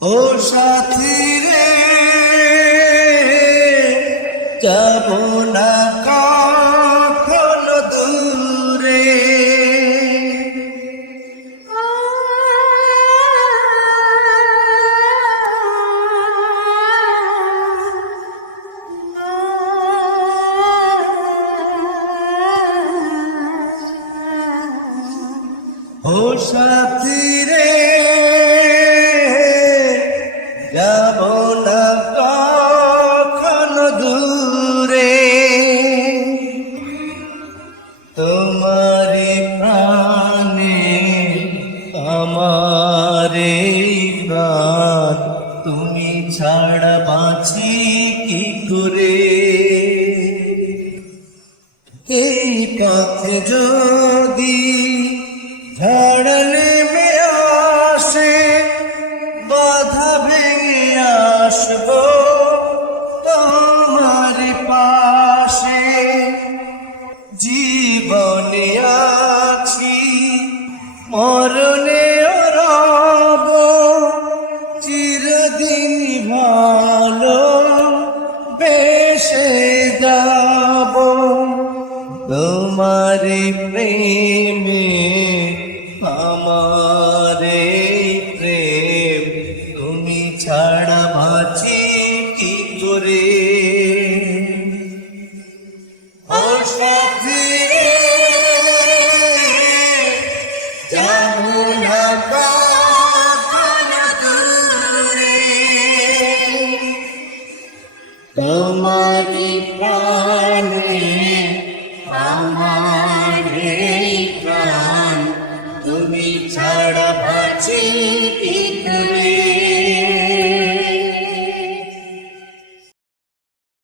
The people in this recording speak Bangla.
ও সাথী রে, যাব না কখনো দূরে। ও সাথী রে, যাব না কখনো দূরে। তোমারি প্রাণে আমারে প্রাণ, তুমি ছাড়া বাঁচি কি করে। এই পথে যদি ঝড় নেমে আসে, বাধা ভেঙে আসবো তোমার পাশে। জীবনে আছি, মরণে রব, চিরদিন ভালো বেসে যাব। তোমার প্রেমে আমারে